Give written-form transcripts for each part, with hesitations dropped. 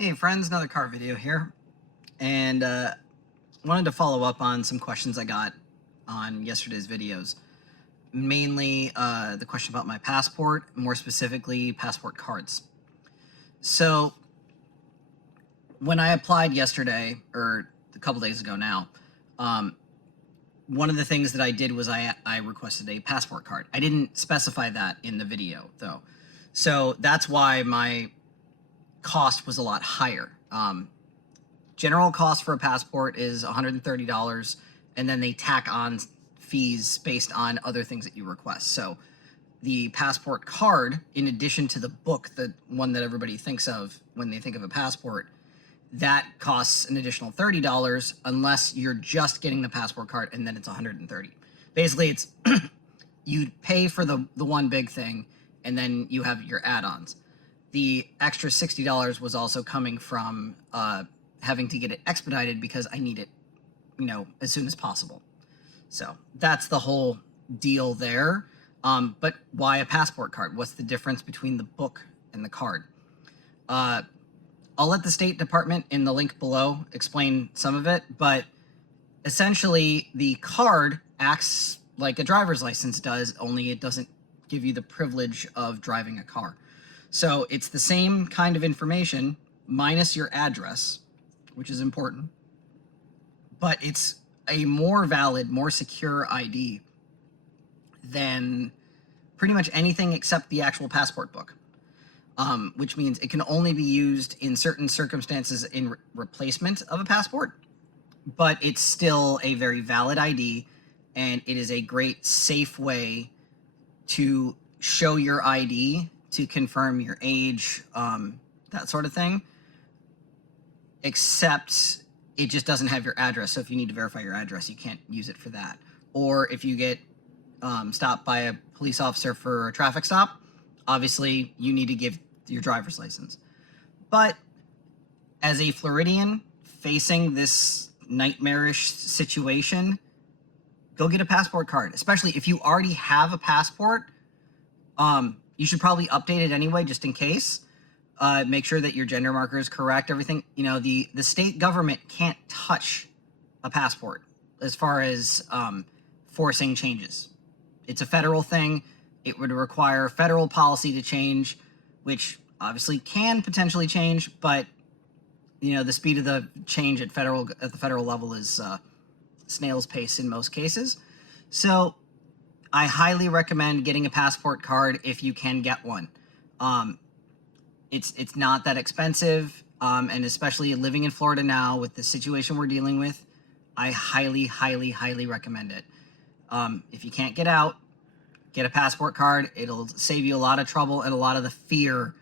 Hey friends, another car video here, and wanted to follow up on some questions I got on yesterday's videos. Mainly the question about my passport, more specifically passport cards. So when I applied yesterday, or a couple days ago now, one of the things that I did was I requested a passport card. I didn't specify that in the video though. So that's why my cost was a lot higher. General cost for a passport is $130, and then they tack on fees based on other things that you request. So the passport card, in addition to the book, the one that everybody thinks of when they think of a passport, that costs an additional $30 unless you're just getting the passport card, and then it's $130. Basically, it's you pay for the one big thing, and then you have your add-ons. The extra $60 was also coming from having to get it expedited because I need it, as soon as possible. So that's the whole deal there. But why a passport card? What's the difference between the book and the card? I'll let the State Department in the link below explain some of it, but essentially the card acts like a driver's license does, only it doesn't give you the privilege of driving a car. So it's the same kind of information minus your address, which is important, but it's a more valid, more secure ID than pretty much anything except the actual passport book, which means it can only be used in certain circumstances in replacement of a passport, but it's still a very valid ID, and it is a great, safe way to show your ID, to confirm your age, that sort of thing, except it just doesn't have your address. So if you need to verify your address, you can't use it for that. Or if you get stopped by a police officer for a traffic stop, obviously you need to give your driver's license. But as a Floridian facing this nightmarish situation, go get a passport card, especially if you already have a passport. You should probably update it anyway, just in case. Make sure that your gender marker is correct, everything. The state government can't touch a passport as far as forcing changes. It's a federal thing. It would require federal policy to change, which obviously can potentially change, but the speed of the change at the federal level is snail's pace in most cases. So I highly recommend getting a passport card if you can get one. It's not that expensive, and especially living in Florida now with the situation we're dealing with, I highly, highly, highly recommend it. If you can't get out, get a passport card. It'll save you a lot of trouble and a lot of the fear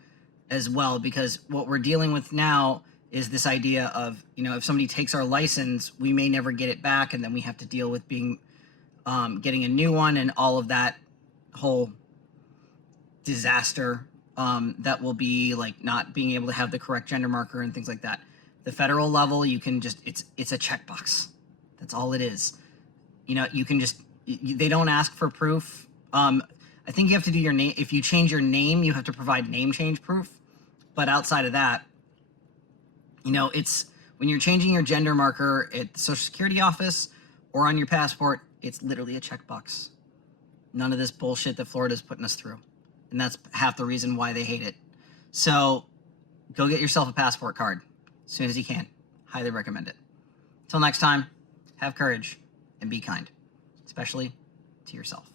as well, because what we're dealing with now is this idea of, if somebody takes our license, we may never get it back, and then we have to deal with getting a new one and all of that whole disaster that will be like not being able to have the correct gender marker and things like that. The federal level, you can just, it's a checkbox. That's all it is. You can just, they don't ask for proof. I think you have to do your name. If you change your name, you have to provide name change proof. But outside of that, it's when you're changing your gender marker at the Social Security office or on your passport, it's literally a checkbox. None of this bullshit that Florida's putting us through. And that's half the reason why they hate it. So go get yourself a passport card as soon as you can. Highly recommend it. Until next time, have courage and be kind, especially to yourself.